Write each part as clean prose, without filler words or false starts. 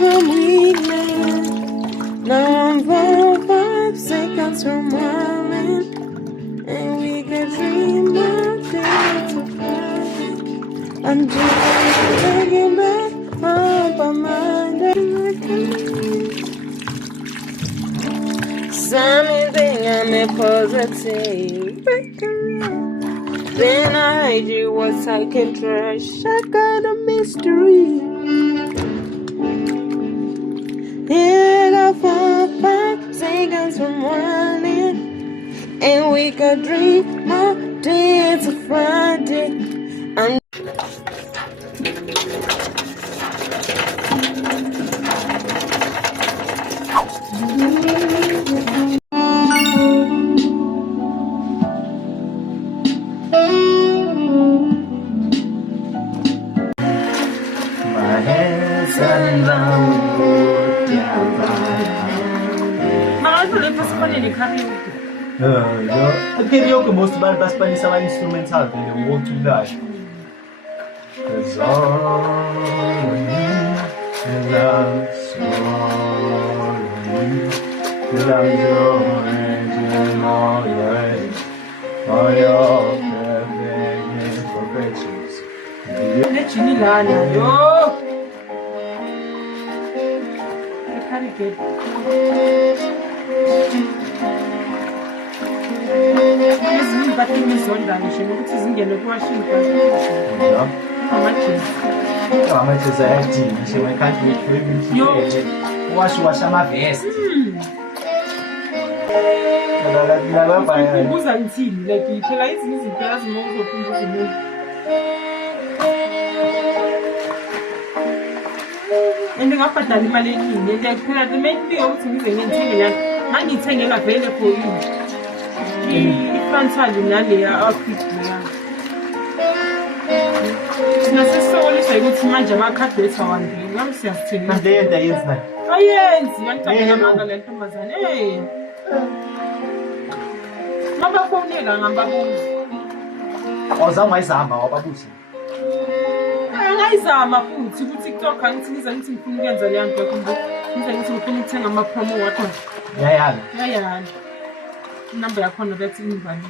from weakness. Now I'm 4 5 seconds from wildin', and we can dream of things to find. I'm just taking back up on my day. Something I'm a positive. Then I hide you what I can trust. I got a mystery. Here I 4 5 seconds from running, and we could dream of days of Friday. I'm my hands and the karaoke most abantu basiphanisa ama-instrumental vele wothulayo. Cause all I need is love's all I need. Love's your original way. For your perfect imperfections. Jimmy Lana. Yo! I can't get ezinye bathi imizondalo nje ukuthi zingene kuwashing Yeah. amajezi. Amajezi ayadinga nje can't wait for him to washa amavesi. Ubuza ngithini like phela ezinye izinto yazimo uzophinde uzimuke. Ngingabhadala imali eningi like phela the main thing ukuthi ngize ngithenge la ngangithenge ngavele for you. Ifrontal naleya aphikile. Sinasisonisa ukuthi manje amakhadi ethu awandile. Ngami siyasithenga. Manje yenda yenza. Ayenzi ngicabanga manga le ntombazane. Mabafonela ngababuza. Ozama izama wababuza. Ngayizama futhi ku-TikTok angithi ngifuna ukuyenza leyo nto yakho. Ngifuna ukuthenga ama-promo wakho. Yayala. Number yakhona bethi ingivali.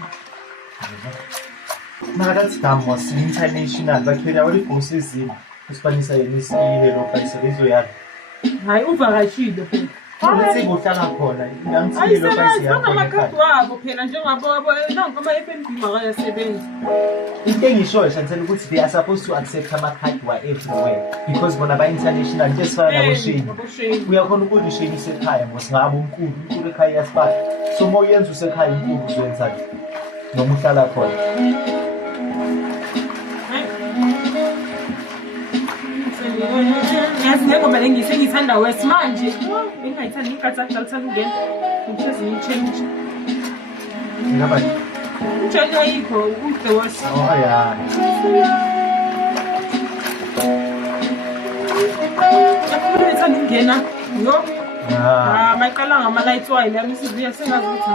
That's Damos International, but we already process it. Uspanisa yini lo price lezo Hayi uvakashile phela. Ukuthi kuhlala khona, ngamthini lo price yakho. Amakhadi wabo phela njengabo nangu ama-FNB makayasebenza. Into engishoyo Chantel ukuthi they are supposed to accept amakhadi wa everywhere because bona ba international just fana naboshini. Uyakhona ukuthi ushini isekhaya ngosingaba unkulu ekhaya yasipha. So moyenza usekhaya inkulu uzwenza noma uhlala khona. Ngiyazingoma ngithanda West manje. Engayithandi ngikathatha ungena. Ngithoze ngichange. Ngaba Njani ayikho ude was. Oh yeah. Ngithanda ungena. Yo. Ah, maqala ngama lights wine la misibuya sengazi ukuthi.